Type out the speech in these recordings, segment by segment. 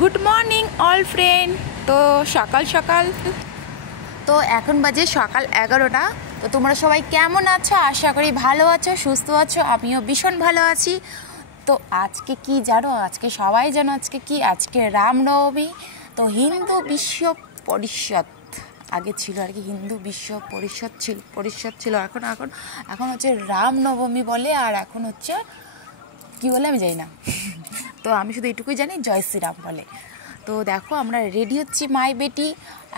Good morning all friend. তো সকাল সকাল তো এখন বাজে সকাল 11টা। তো তোমরা সবাই কেমন আছো? আশা করি ভালো আছো, সুস্থ আছো। আমিও ভীষণ ভালো আছি। তো আজকে কি জানো, আজকে সবাই জানো আজকে কি, আজকে রামনবমী। তো হিন্দু বিশ্ব পরিষদ আগে ছিল আর কি, হিন্দু বিশ্ব পরিষদ ছিল এখন এখন এখন হচ্ছে রামনবমী বলে, আর এখন হচ্ছে কি বলে আমি জানি না। তো আমি শুধু এটুকুই জানি জয় শ্রীরাম বলে। তো দেখো আমরা রেডি হচ্ছি মাই বেটি,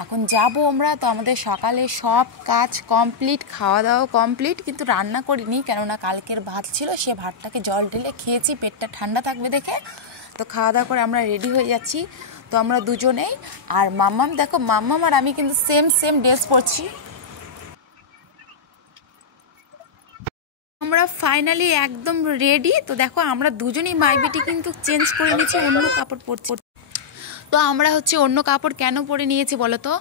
এখন যাব আমরা। তো আমাদের সকালে সব কাজ কমপ্লিট, খাওয়া দাওয়া কমপ্লিট, কিন্তু রান্না করিনি কেননা কালকের ভাত ছিল, সে ভাতটাকে জল ঢেলে খেয়েছি, পেটটা ঠান্ডা থাকবে দেখে। তো খাওয়া দাওয়া করে আমরা রেডি হয়ে যাচ্ছি। তো আমরা দুজনেই, আর মাম্মাম দেখো, মাম্মাম আর আমি কিন্তু সেম ড্রেস পরছি। আমরা ফাইনালি একদম রেডি। তো দেখো আমরা দুজনেই মাই বেটি কিন্তু চেঞ্জ করে নিয়েছি, অন্য কাপড় পরছি। তো আমরা হচ্ছে অন্য কাপড় কেন পরে নিয়েছি বলো তো?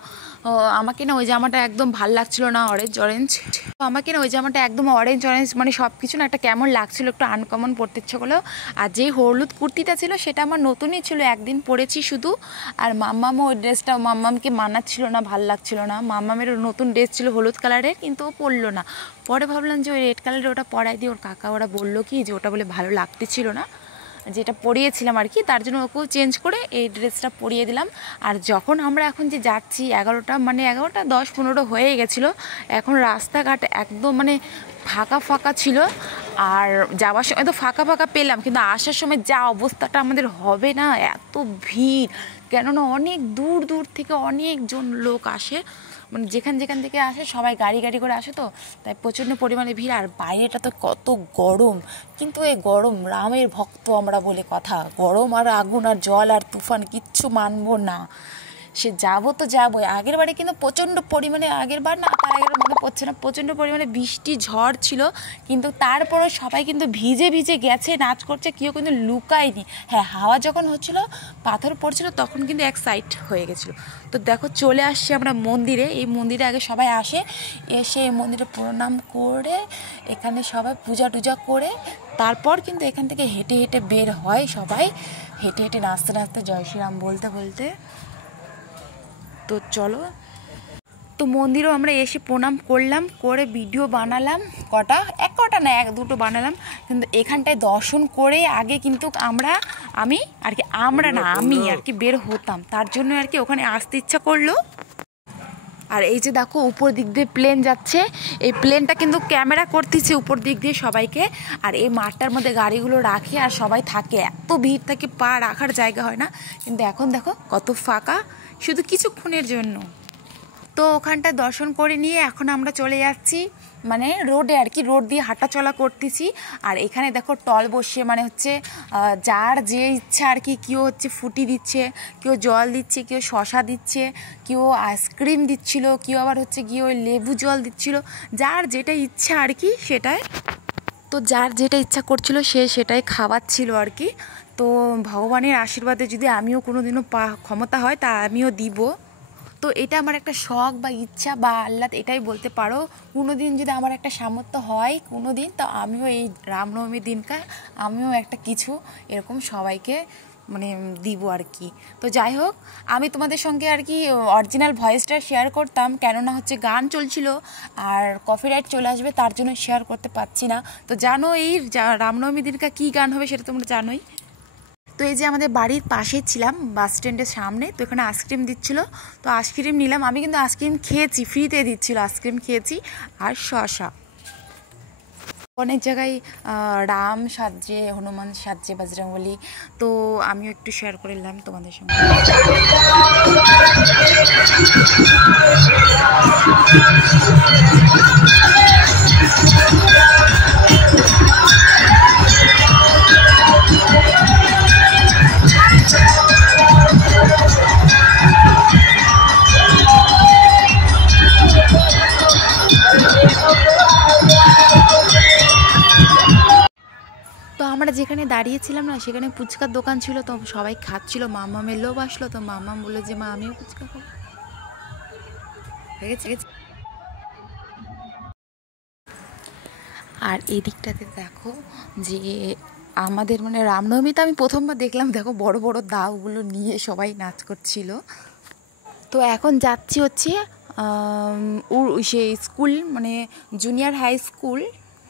আমাকে না ওই জামাটা একদম ভাল লাগছিল না, অরেঞ্জ। তো আমাকে না ওই জামাটা একদম অরেঞ্জ মানে সব কিছু না একটা কেমন লাগছিল, একটু আনকমন পরতে ইচ্ছে করলো। আর যে হলুদ কুর্তিটা ছিল সেটা আমার নতুনই ছিল, একদিন পরেছি শুধু। আর মাম্মামও ওই ড্রেসটা মাম্মামকে মানাচ্ছিল না, ভাল লাগছিল না। মাম্মামের নতুন ড্রেস ছিল হলুদ কালারের, কিন্তু ও পরলো না। পরে ভাবলাম যে ওই রেড কালারের ওটা পরাই দিই। ওর কাকা ওরা বললো কি যে ওটা বলে ভালো লাগতেছিল না, যেটা পরিয়েছিলাম আর কি, তার জন্য ওকেও চেঞ্জ করে এই ড্রেসটা পরিয়ে দিলাম। আর যখন আমরা এখন যে যাচ্ছি 11টা 10-15 হয়ে গেছিলো, এখন রাস্তাঘাট একদম মানে ফাঁকা ছিল। আর যাওয়ার সময় তো ফাঁকা পেলাম, কিন্তু আসার সময় যা অবস্থাটা আমাদের হবে না, এত ভিড়। কেননা অনেক দূর থেকে অনেকজন লোক আসে, মানে যেখান থেকে আসে সবাই গাড়ি করে আসে, তো তাই প্রচণ্ড পরিমাণে ভিড়। আর বাইরেটা তো কত গরম, কিন্তু এই গরম, রামের ভক্ত আমরা বলে কথা, গরম আর আগুন আর জল আর তুফান কিচ্ছু মানবো না। সে যাবো তো যাবোই। আগের বারে কিন্তু প্রচণ্ড পরিমাণে, আগের বার না তার আগের মনে পড়ছে না, প্রচণ্ড পরিমাণে বৃষ্টি ঝড় ছিল, কিন্তু তারপরেও সবাই কিন্তু ভিজে গেছে, নাচ করছে, কেউ কিন্তু লুকায়নি। হ্যাঁ, হাওয়া যখন হচ্ছিলো, পাথর পড়ছিল, তখন কিন্তু এক সাইড হয়ে গেছিলো। তো দেখো চলে আসছি আমরা মন্দিরে। এই মন্দিরে আগে সবাই আসে, এসে এই মন্দিরে প্রণাম করে এখানে সবাই পূজা টুজা করে তারপর কিন্তু এখান থেকে হেঁটে বের হয় সবাই, হেঁটে নাচতে জয় শ্রীরাম বলতে। তো চলো, তো মন্দিরেও আমরা এসে প্রণাম করলাম, করে ভিডিও বানালাম, কটা না 1-2টো বানালাম। কিন্তু এখানটায় দর্শন করে আগে কিন্তু আমি আর কি বের হতাম, তার জন্য আর কি ওখানে আসতে ইচ্ছা করলো। আর এই যে দেখো উপর দিক দিয়ে প্লেন যাচ্ছে, এই প্লেনটা কিন্তু ক্যামেরা করতেছে উপর দিক দিয়ে সবাইকে। আর এই মাঠটার মধ্যে গাড়িগুলো রাখে আর সবাই থাকে, এত ভিড় থাকে, পা রাখার জায়গা হয় না। কিন্তু এখন দেখো কত ফাঁকা, শুধু কিছুক্ষণের জন্য। তো ওখানটা দর্শন করে নিয়ে এখন আমরা চলে যাচ্ছি মানে রোডে আর কি, রোড দিয়ে হাঁটা চলা করতেছি। আর এখানে দেখো টল বসে, মানে হচ্ছে যার যে ইচ্ছা আর কি, কেউ হচ্ছে ফুটি দিচ্ছে, কেউ জল দিচ্ছে, কেউ শশা দিচ্ছে, কেউ আইসক্রিম দিচ্ছিল, কেউ আবার হচ্ছে গিয়ে ওই লেবু জল দিচ্ছিল, যার যেটা ইচ্ছা আর কি সেটাই। তো যার যেটা ইচ্ছা করছিল সে সেটাই খাওয়াচ্ছিল আর কি। তো ভগবানের আশীর্বাদে যদি আমিও কোনোদিনও ক্ষমতা হয় তা আমিও দিব। তো এটা আমার একটা শখ বা ইচ্ছা বা আহ্লাদ, এটাই বলতে পারো। কোনোদিন যদি আমার একটা সামর্থ্য হয় কোনোদিন, তো আমিও এই রামনবমীর দিনকার আমিও একটা কিছু এরকম সবাইকে মানে দিব আর কি। তো যাই হোক, আমি তোমাদের সঙ্গে আর কি অরিজিনাল ভয়েসটা শেয়ার করতাম, কেননা হচ্ছে গান চলছিল আর কপিরাইট চলে আসবে, তার জন্য শেয়ার করতে পারছি না। তো জানো এই রামনবমীর দিনকার কী গান হবে সেটা তোমরা জানোই। তো এই যে আমাদের বাড়ির পাশে ছিলাম, বাস স্ট্যান্ডের সামনে, তো এখানে আইসক্রিম দিচ্ছিলো, তো আইসক্রিম নিলাম। আমি কিন্তু আইসক্রিম খেয়েছি, ফ্রিতে দিচ্ছিলো, আইসক্রিম খেয়েছি আর শসা। অনেক জায়গায় রাম সাজছে, হনুমান সাজছে, বজরংবলী, তো আমিও একটু শেয়ার করে নিলাম তোমাদের সঙ্গে। তো আমরা যেখানে দাঁড়িয়েছিলাম না, সেখানে ফুচকার দোকান ছিল, তো সবাই খাচ্ছিল, মামামের লোভ আসলো, তো মামাম বললো যে মা আমিও ফুচকা খাবো, হয়ে গেছে। আর এই দিকটাতে দেখো যে আমাদের মানে রামনবমীতে আমি প্রথমবার দেখলাম, দেখো বড় বড় দাওগুলো নিয়ে সবাই নাচ করছিল। তো এখন যাচ্ছি হচ্ছে সেই স্কুল, মানে জুনিয়র হাই স্কুল।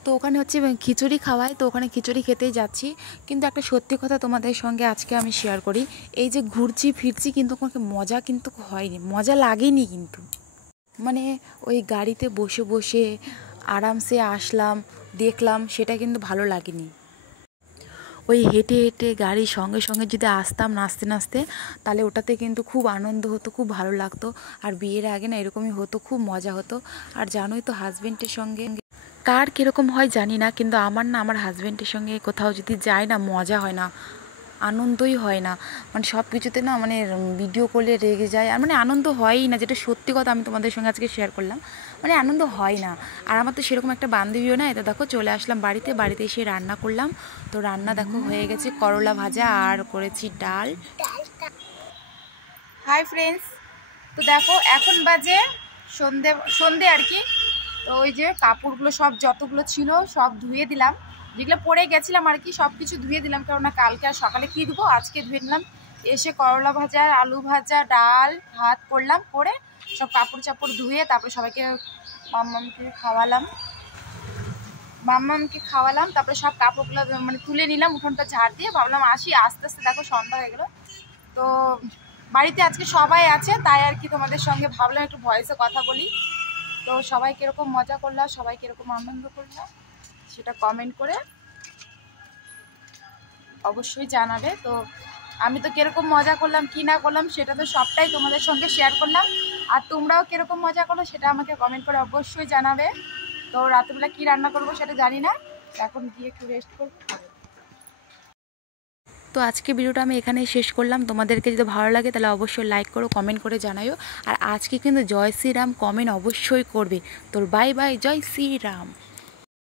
তো ওখানে হচ্ছে খিচুড়ি খাওয়ায়, তো ওখানে খিচুড়ি খেতেই যাচ্ছি। কিন্তু একটা সত্যি কথা তোমাদের সঙ্গে আজকে আমি শেয়ার করি, এই যে ঘুরছি ফিরছি কিন্তু আমাকে মজা কিন্তু হয়নি, মজা লাগেনি কিন্তু। মানে ওই গাড়িতে বসে বসে আরামসে আসলাম, দেখলাম, সেটা কিন্তু ভালো লাগেনি। ওই হেঁটে হেঁটে গাড়ির সঙ্গে সঙ্গে যদি আসতাম নাচতে নাচতে, তাহলে ওটাতে কিন্তু খুব আনন্দ হতো, খুব ভালো লাগতো। আর বিয়ের আগে না এরকমই হতো, খুব মজা হতো। আর জানোই তো হাজব্যান্ডের সঙ্গে কার কীরকম হয় জানি না, কিন্তু আমার না আমার হাজব্যান্ডের সঙ্গে কোথাও যদি যাই না মজা হয় না, আনন্দই হয় না। মানে সব কিছুতে না মানে ভিডিও কলে রেগে যায়, আর মানে আনন্দ হয়ই না, যেটা সত্যি কথা আমি তোমাদের সঙ্গে আজকে শেয়ার করলাম। মানে আনন্দ হয় না। আর আমার তো সেরকম একটা বান্ধবীও না। এটা দেখো চলে আসলাম বাড়িতে, বাড়িতে এসে রান্না করলাম। তো রান্না দেখো হয়ে গেছে, করলা ভাজা আর করেছি ডাল। হাই ফ্রেন্ডস, তো দেখো এখন বাজে সন্ধে সন্ধে আর কি। তো ওই যে কাপড়গুলো সব যতগুলো ছিল সব ধুয়ে দিলাম, যেগুলো পরে গেছিলাম আর কি, সব কিছু ধুয়ে দিলাম, কেননা কালকে আর সকালে কী দেবো, আজকে ধুয়ে দিলাম। এসে করলা ভাজা, আলু ভাজা, ডাল ভাত করলাম, করে সব কাপড় চাপড় ধুয়ে তারপরে সবাইকে মাম্মামকে খাওয়ালাম, তারপরে সব কাপড়গুলো মানে তুলে নিলাম উঠোনটা ঝাড় দিয়ে, ভাবলাম আসি। আস্তে আস্তে দেখো সন্ধ্যা হয়ে গেলো। তো বাড়িতে আজকে সবাই আছে, তাই আর কি তোমাদের সঙ্গে ভাবলাম একটু ভয়েসে কথা বলি। তো সবাই কীরকম মজা করলাম, সবাই কীরকম আনন্দ করলাম, সেটা কমেন্ট করে অবশ্যই জানাবে। তো আমি তো কীরকম মজা করলাম কি না করলাম সেটা তো সবটাই তোমাদের সঙ্গে শেয়ার করলাম। আর তোমরাও কীরকম মজা করলো সেটা আমাকে কমেন্ট করে অবশ্যই জানাবে। তো রাত্রিবেলা কী রান্না করবো সেটা জানি না, এখন গিয়ে একটু রেস্ট করবো। তো আজকে ভিডিওটা আমি এখানেই শেষ করলাম। তোমাদেরকে যদি ভালো লাগে তাহলে অবশ্যই লাইক করো, কমেন্ট করে জানাইও। আর আজকে কিন্তু জয় শ্রীরাম কমেন্ট অবশ্যই করবে। তোর বাই বাই, জয় শ্রীরাম।